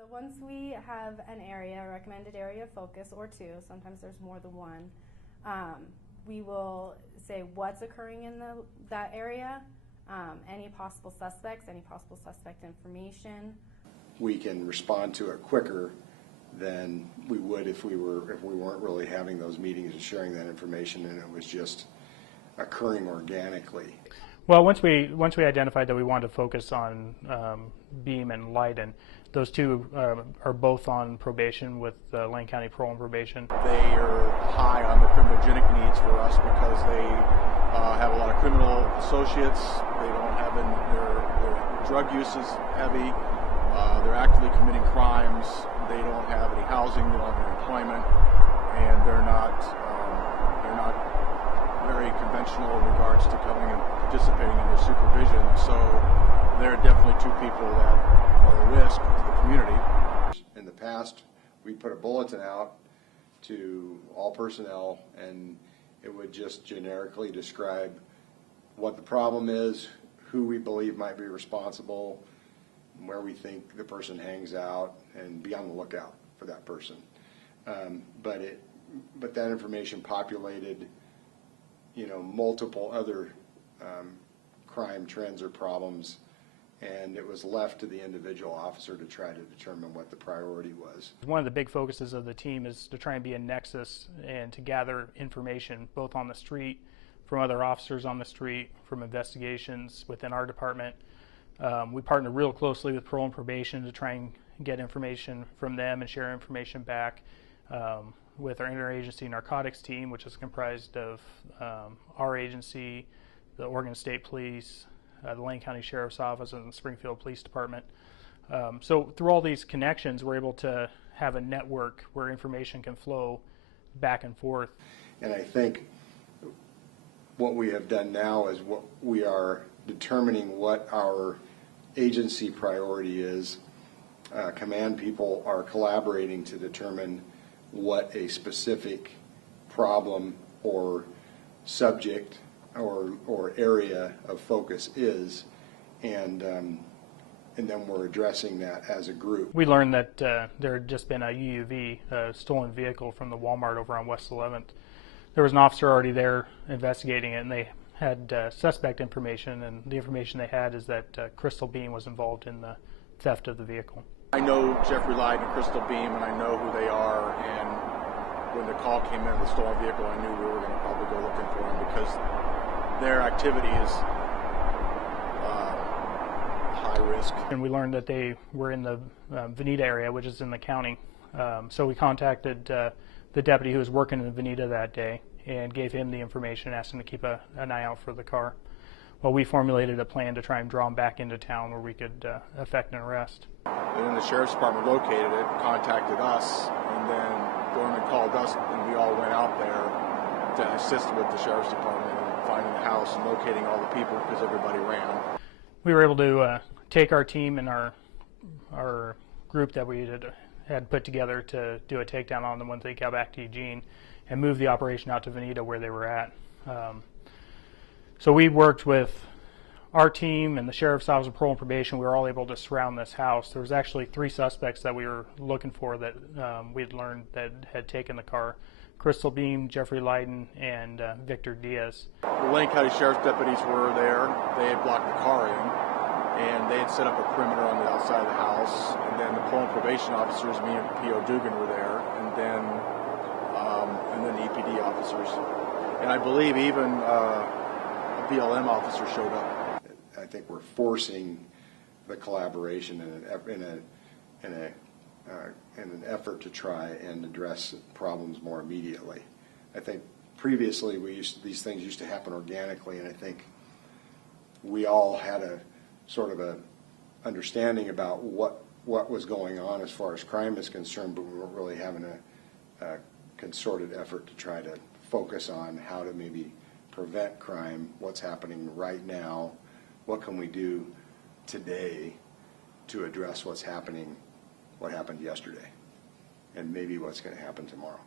So once we have an area, a recommended area of focus, or two, sometimes there's more than one, we will say what's occurring in that area, any possible suspects, any possible suspect information. We can respond to it quicker than we would if we weren't really having those meetings and sharing that information and it was just occurring organically. Well, once we identified that we wanted to focus on Beam and Leyden, those two are both on probation with Lane County Parole and Probation. They are high on the criminogenic needs for us because they have a lot of criminal associates. They don't have their drug use is heavy. They're actively committing crimes. They don't have any housing. They don't have any employment, and they're not very conventional in regards to coming and participating in their supervision. So there are definitely two people that are a risk to the community. In the past, we put a bulletin out to all personnel, and it would just generically describe what the problem is, who we believe might be responsible, where we think the person hangs out, and be on the lookout for that person. But that information populated, multiple other crime trends or problems, and it was left to the individual officer to try to determine what the priority was. One of the big focuses of the team is to try and be a nexus and to gather information both on the street, from other officers on the street, from investigations within our department. We partner real closely with Parole and Probation to try and get information from them and share information back with our interagency narcotics team, which is comprised of our agency, the Oregon State Police, the Lane County Sheriff's Office, and the Springfield Police Department. So through all these connections, we're able to have a network where information can flow back and forth. And I think what we have done now is what we are determining what our agency priority is. Command people are collaborating to determine what a specific problem or subject or area of focus is, and then we're addressing that as a group. We learned that there had just been a UUV, a stolen vehicle from the Walmart over on West 11th. There was an officer already there investigating it, and they had suspect information, and the information they had is that Crystal Beam was involved in the theft of the vehicle. I know Jeffrey Leyden and Crystal Beam, and I know who they are, and when the call came in of the stolen vehicle, I knew we were going to probably go looking for them because their activity is high risk. And we learned that they were in the Veneta area, which is in the county. So we contacted the deputy who was working in Veneta that day and gave him the information and asked him to keep an eye out for the car. Well, we formulated a plan to try and draw him back into town where we could effect an arrest. And then the Sheriff's Department located it, contacted us, and then Gorman called us, and we all went out there to assist with the Sheriff's Department in finding the house and locating all the people because everybody ran. We were able to take our team and our group that we had put together to do a takedown on them once they got back to Eugene and move the operation out to Veneta where they were at. So we worked with our team and the Sheriff's Office of Parole and Probation. We were all able to surround this house. There was actually 3 suspects that we were looking for that we had learned that had taken the car. Crystal Beam, Jeffrey Leyden, and Victor Diaz. The Lane County Sheriff's deputies were there. They had blocked the car in, and they had set up a perimeter on the outside of the house. And then the Parole and Probation officers, me and P.O. Dugan, were there, and then the EPD officers. And I believe even a BLM officer showed up. I think we're forcing the collaboration in an effort to try and address problems more immediately. I think previously these things used to happen organically, and I think we all had a sort of a understanding about what was going on as far as crime is concerned, but we weren't really having a concerted effort to try to focus on how to maybe prevent crime, what's happening right now, what can we do today to address what happened yesterday, and maybe what's going to happen tomorrow.